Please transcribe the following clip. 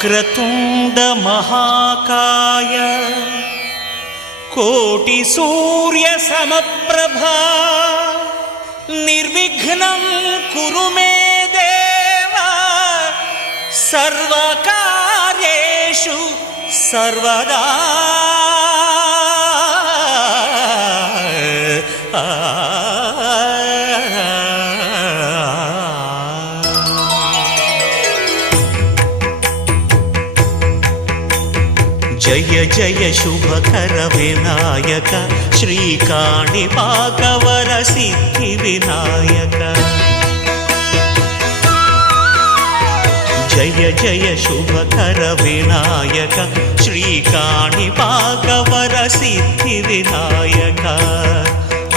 वक्रतुण्ड महाकाय कोटि सूर्य समप्रभा निर्विघ्नं कुरु मे देव सर्वकार्येषु सर्वदा। जय जय शुभकर विनायक श्रीकाणिपाकवर सिद्धि विनायक। जय जय शुभकर विनायक श्रीकाणिपाकवर सिद्धि विनायक। आ